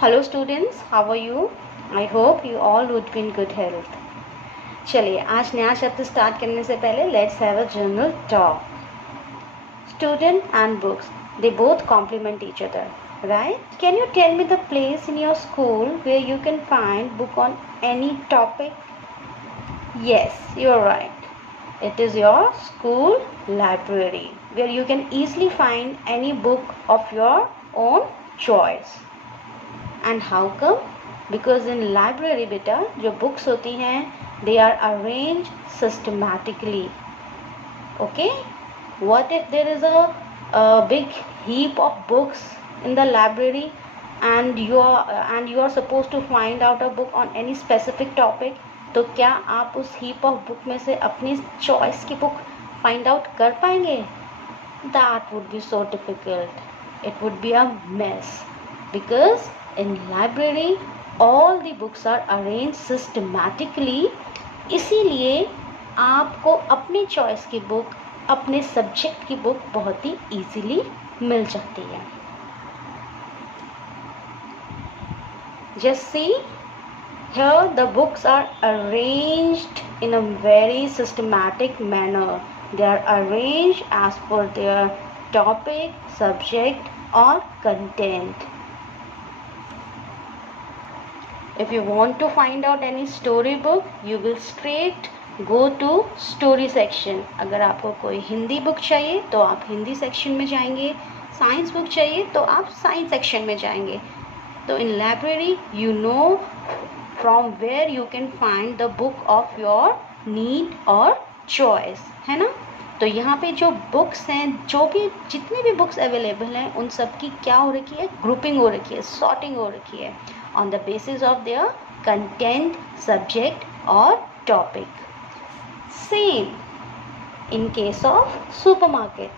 Hello students, how are you? I hope you all would be in good health. चलिए आज नया शब्द start करने से पहले let's have a general talk. Student and books, they both complement each other, right? Can you tell me the place in your school where you can find book on any topic? Yes, you're right. It is your school library where you can easily find any book of your own choice. And how come? Because in library बेटा जो books होती हैं they are arranged systematically. Okay? What if there is a big heap of books in the library and you are supposed to find out a book on any specific topic? तो क्या आप उस heap of book में से अपनी choice की book find out कर पाएंगे? That would be so difficult. It would be a mess because in library all the books are arranged systematically. इसीलिए आपको अपनी चॉइस की बुक अपने सब्जेक्ट की बुक बहुत ही इजीली मिल जाती है. Just see, here the books are arranged in a very systematic manner. They are arranged as per their topic, subject or content. If you want to find out any story book, you will straight go to story section. अगर आपको कोई Hindi book चाहिए तो आप Hindi section में जाएंगे, science book चाहिए तो आप साइंस सेक्शन में जाएंगे. तो इन library you know from where you can find the book of your need or choice, है ना. तो यहाँ पे जो बुक्स हैं, जितने भी बुक्स अवेलेबल हैं, उन सब की क्या हो रखी है, ग्रुपिंग हो रखी है, सॉर्टिंग हो रखी है on the basis of their content, subject or topic. Same in case of supermarket.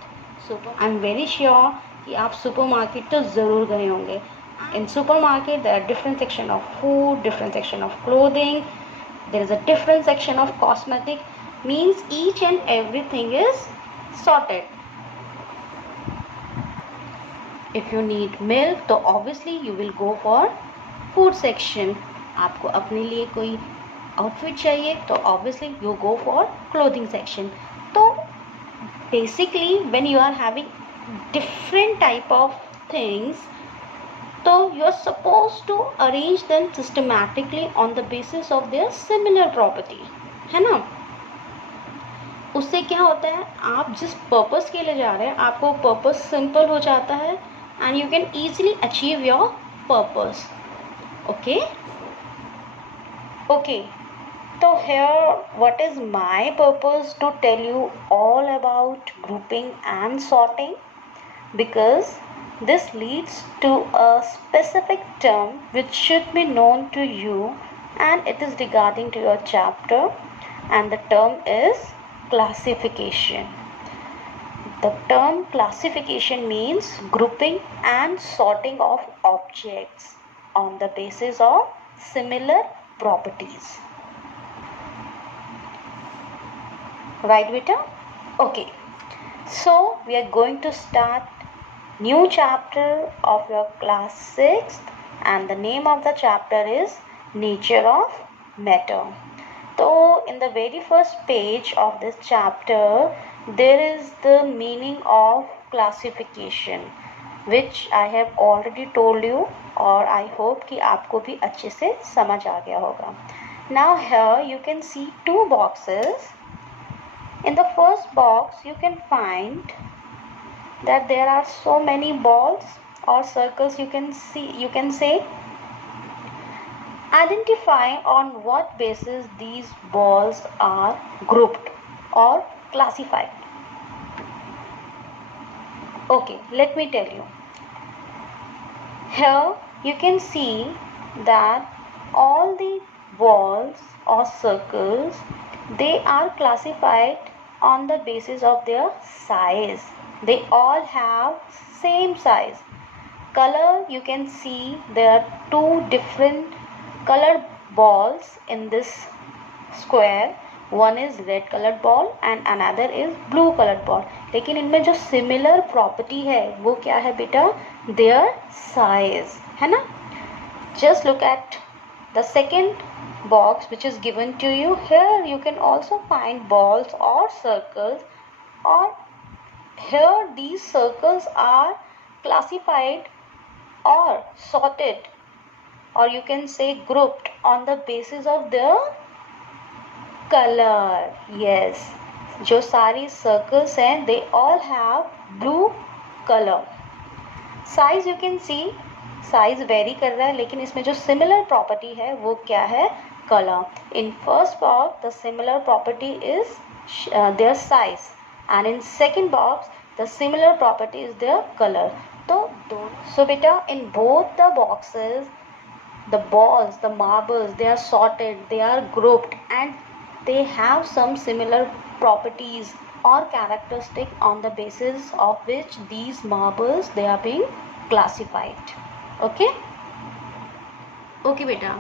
I'm very sure कि आप supermarket तो ज़रूर गए होंगे. In supermarket there are different section of food, different section of clothing, there is a different section of cosmetic, means each and everything is sorted. If you need milk तो obviously you will go for food section. आपको अपने लिए कोई outfit चाहिए तो obviously you go for clothing section. तो basically when you are having different type of things तो you are suppose to arrange them systematically on the basis of their similar property, है ना. उससे क्या होता है, आप जिस पर्पस के लिए जा रहे हैं आपको पर्पस सिंपल हो जाता है and you can easily achieve your purpose. Okay, so here what is my purpose to tell you all about grouping and sorting, because this leads to a specific term which should be known to you and it is regarding to your chapter, and the term is classification. The term classification means grouping and sorting of objects on the basis of similar properties. Right, beta? Okay. So we are going to start new chapter of your class 6th and the name of the chapter is Nature of Matter. So in the very first page of this chapter there is the meaning of classification which I have already told you और I hope कि आपको भी अच्छे से समझ आ गया होगा. Now here you can see two boxes. In the first box you can find that there are so many balls or circles. You can say identify on what basis these balls are grouped or classified. Okay, let me tell you. Here you can see that all the balls or circles, they are classified on the basis of their size. They all have same size. Color, you can see there are two different colored balls in this square. One is red colored ball and another is blue colored ball. लेकिन इनमें जो similar property है वो क्या है बेटा, their size, है ना. Just look at the second box which is given to you. Here you can also find balls or circles, or here these circles are classified or sorted, or you can say grouped on the basis of their color. Yes, जो सारी circles हैं they all have blue color. Size you can see, size very कर रहा है, लेकिन इसमें जो similar property है वो क्या है? Colour. In first box the similar property is their size, and in second box the similar property is their colour. तो सो बेटा in both the boxes the balls, the marbles, they are sorted, they are grouped, and they have some similar properties or characteristic on the basis of which these marbles they are being classified. Okay beta,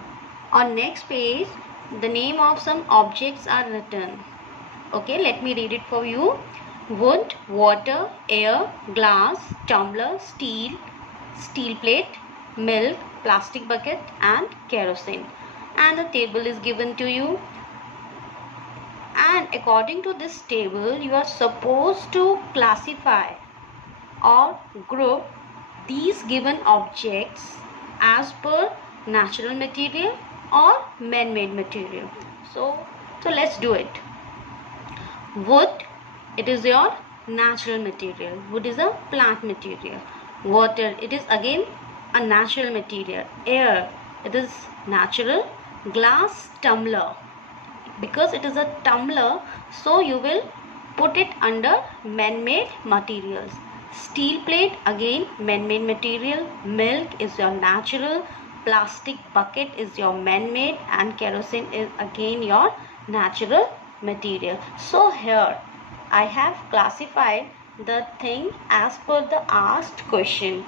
on next page the name of some objects are written. Okay, let me read it for you. Wood, water, air, glass, tumbler, steel plate, milk, plastic bucket and kerosene, and the table is given to you, and according to this table you are supposed to classify or group these given objects as per natural material or man-made material. So let's do it. Wood, it is your natural material. Wood is a plant material. Water, it is again a natural material. Air, it is natural. Glass, tumbler, because it is a tumbler, so you will put it under man-made materials. Steel plate, again man-made material. Milk is your natural. Plastic bucket is your man-made, and kerosene is again your natural material. So here I have classified the thing as per the asked question.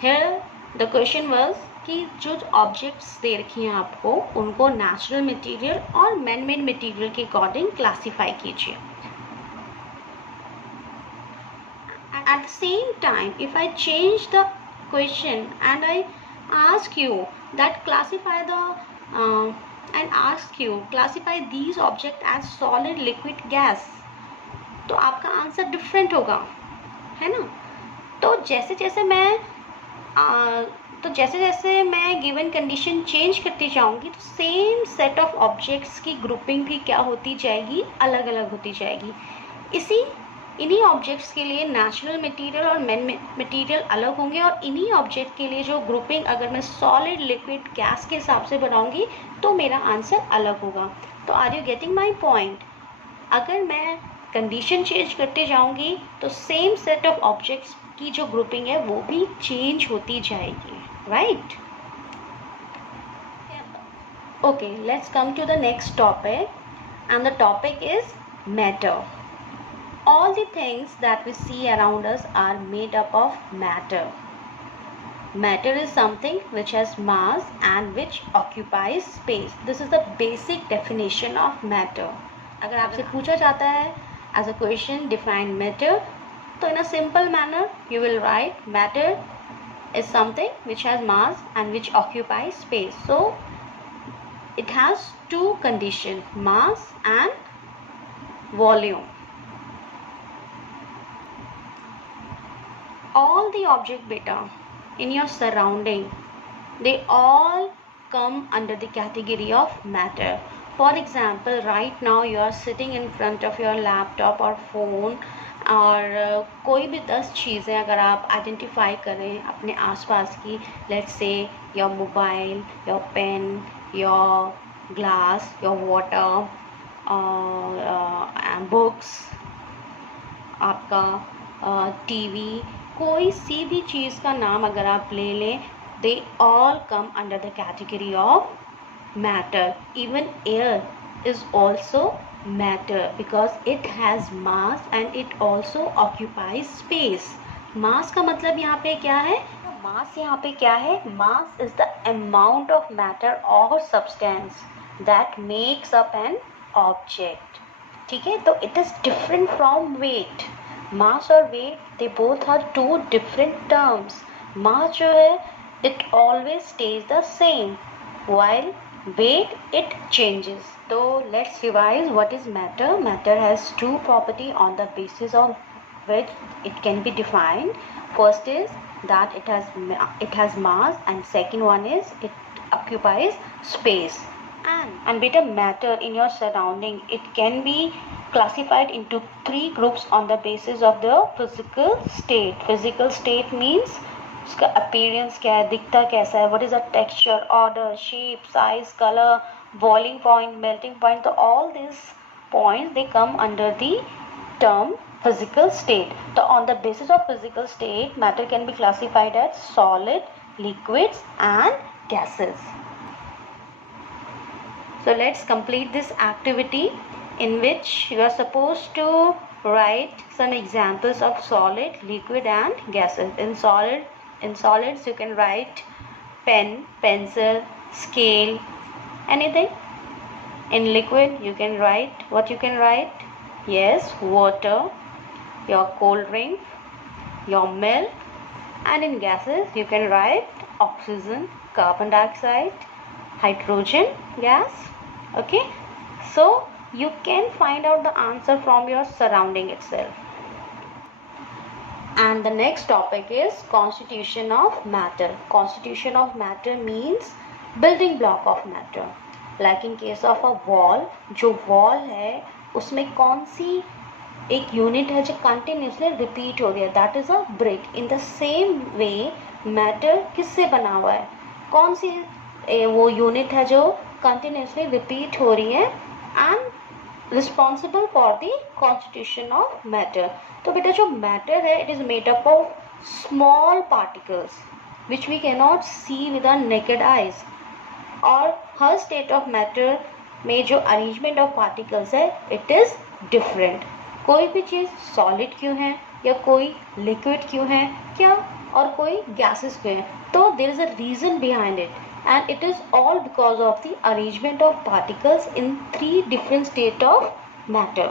Here the question was कि जो objects दे रखी हैं आपको उनको natural material और man made material के according classify कीजिए. At the same time, if I change the question and I ask you that classify these objects as solid, liquid, gas, तो आपका आंसर डिफरेंट होगा, है ना. तो जैसे जैसे मैं गिवन कंडीशन चेंज करती जाऊंगी तो सेम सेट ऑफ ऑब्जेक्ट्स की ग्रुपिंग भी क्या होती जाएगी? अलग अलग होती जाएगी. इन्हीं ऑब्जेक्ट्स के लिए नेचुरल मटेरियल और मैन मटेरियल अलग होंगे, और इन्हीं ऑब्जेक्ट के लिए जो ग्रुपिंग अगर मैं सॉलिड, लिक्विड, गैस के हिसाब से बनाऊंगी तो मेरा आंसर अलग होगा. तो are you getting my point? अगर मैं कंडीशन चेंज करते जाऊंगी तो सेम सेट ऑफ ऑब्जेक्ट्स की जो ग्रुपिंग है वो भी चेंज होती जाएगी, right? Okay, let's come to the next topic, and the topic is matter. All the things that we see around us are made up of matter. Matter is something which has mass and which occupies space. This is the basic definition of matter. अगर आपसे पूछा जाता है as a question define matter, तो in a simple manner you will write matter is something which has mass and which occupies space. So it has two conditions, mass and volume. All the object beta in your surrounding, they all come under the category of matter. For example, right now you are sitting in front of your laptop or phone, और कोई भी 10 चीज़ें अगर आप identify करें अपने आसपास की, let's say your mobile, your pen, your glass, your water, books, आपका टीवी, कोई सी भी चीज़ का नाम अगर आप ले लें, they all come under the category of matter. Even air is also matter because it has mass and it also occupies space. Mass का मतलब यहाँ पे क्या है? मास यहाँ पे क्या है? Mass is the amount of matter और substance that makes up an object. ठीक है, तो it is different from weight. Mass और weight they both are two different terms. Mass जो है it always stays the same, while weight it changes. So let's revise what is matter. Matter has two property on the basis of which it can be defined. First is that it has mass, and second one is it occupies space. And beta, matter in your surrounding, it can be classified into three groups on the basis of the physical state. Physical state means उसका appearance क्या है, दिखता कैसा है, what is the texture, order, shape, size, color, boiling point, melting point. So all these points they come under the term physical state. So on the basis of physical state, matter can be classified as solid, liquids and gases. So let's complete this activity, in which you are supposed to write some examples of solid, liquid and gases. In solids you can write pen, pencil, scale, anything. In liquid you can write what you can write. Yes, water, your cold drink, your milk. And in gases you can write oxygen, carbon dioxide, hydrogen gas. Okay, so you can find out the answer from your surrounding itself. And the next topic is constitution of matter. Constitution of matter means building block of matter. Like in case of a wall, जो wall है उसमें कौन सी एक unit है जो continuously repeat हो रही है, that is a brick. In the same way matter किससे बना हुआ है, कौन सी वो यूनिट है जो कंटिन्यूसली रिपीट हो रही है and responsible for the constitution of matter. तो बेटा जो मैटर है it is made up of small particles which we can not see with our naked eyes. और हर स्टेट ऑफ मैटर में जो अरेंजमेंट ऑफ पार्टिकल्स है इट इज डिफरेंट. कोई भी चीज़ सॉलिड क्यों है या कोई लिक्विड क्यों है क्या, और कोई गैसेस क्यों है, तो there is a reason behind it, and it is all because of the arrangement of particles in 3 different state of matter.